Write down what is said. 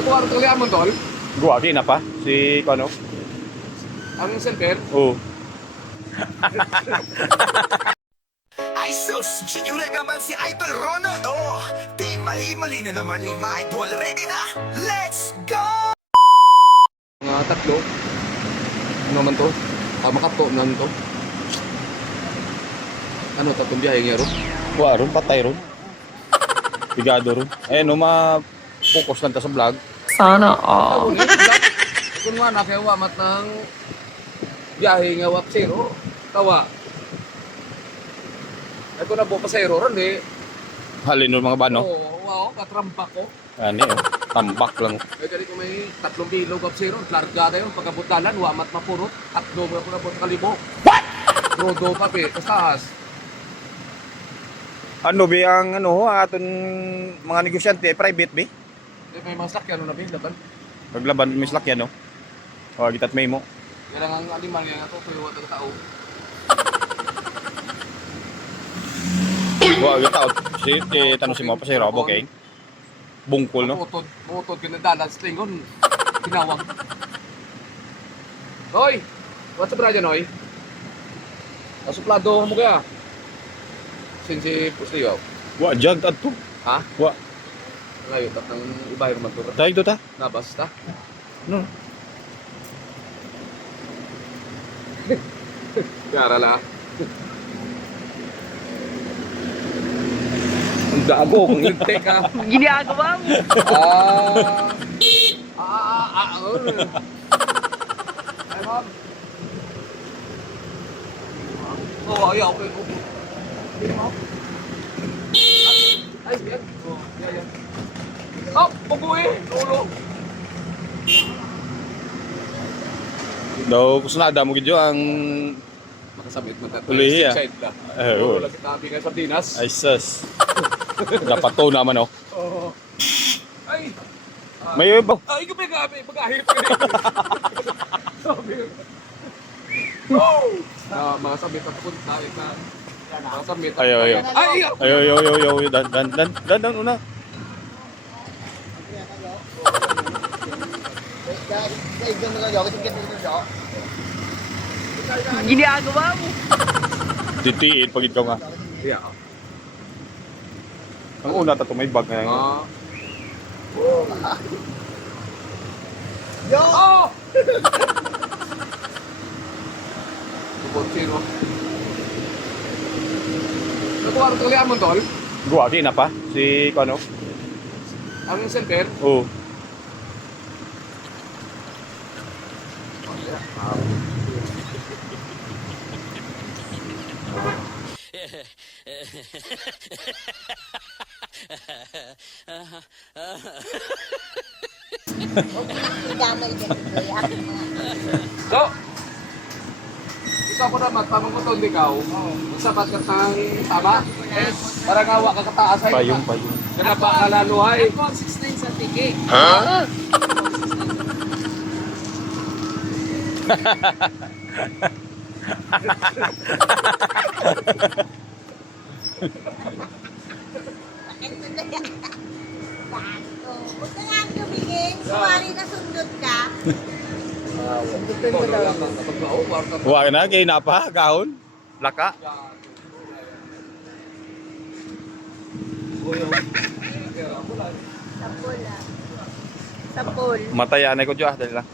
Kwarto kaya mo tol? Gua, di na pa. Si, ano? Ang center? Oo. Ay sus, Junior naman si Idol Ronaldo. Di mali na naman yung mga idol. Ready na? Let's go! Mga tatlo. Ano naman to? Makato naman to. Ano, tatlong biyahe nga ro? Gua, ron, patay ron. Bigado ron. Eh, no, ma-focus lang ta sa vlog. Sana all. Kung nga nakayawa mat ng biyahe nga wap zero. Tawa. Ay ko na po pasayro ron eh. Halin ron mga bano. Oo, wow, katrampak ko. Ano yun, tambak lang. Ay gali ko may 3 bilog wap zero. Largada yun, pagkabutalan, wamat mapurot. 3 mo na po kalibo. What? Rodo pa pe, taas. Ano ba ang ano, aton mga negosyante, private ba? Eh, may mga sakyan na laban. Paglaban, may slakyan, no? O, gitat may mo. Kaya lang ang aliman nga to, pero wala tao. Gua, gitaw. Si, tanong si mo pa si Robo, okay? Bungkol, no? Butod kinadalan sa tingon. Tinawag. Noy! What's up, Raja, Noy? Suplado mo kaya? Sinsi Pusliyaw. Gua, jag, ato. Ha? Gua, Ngayon, tatang ibahay naman to. dahil to ta? Nabas ta? No. Yara la. Ang gago, kung lintek ka. Ginagawa mo. Ay, ma'am. Oh, ayaw ko. Okay, ma'am. Ay, yan. Oh, yan. Oh, puguin. Ulo. Daw, kusunada mo gidyo ang Makasabit mo tayo. Uli, ah. Side na. Oo. Ulo lang kita nga sa Dinas. ay sus. Dapat to naman, oh. Oo. Ay. May iba. Ay, ikaw pag-ahirap ka rin. Sabi ko. Mga sabit na punta. Mga sabit. Ayaw. Ay, Ayaw. Dan, una. Ginagawa mo. Titiin, pag ikaw nga. Yeah. Ang una, tato may bag ngayon. Yo! Oh! Tupot zero. Kwarto kaya mo tol? Gua, di na pa. Si, ano? Ang center? Oo. So, ikaw ko naman, tamang ko to, ikaw. Sabat ka tang tama? Yes. Para ngawa ka kataas ay. Payong. Kaya ba kalaluhay? iPhone 6 sa tiki. Ha? Huwag ka nga tumingin. Kumari na sundot ka. Sundutin mo lang. Kapag kwarto. Gua ka na, kaya na pa, gahon. Laka. Sa pool ah. Sa pool. Matayan ko dyan, dali lang.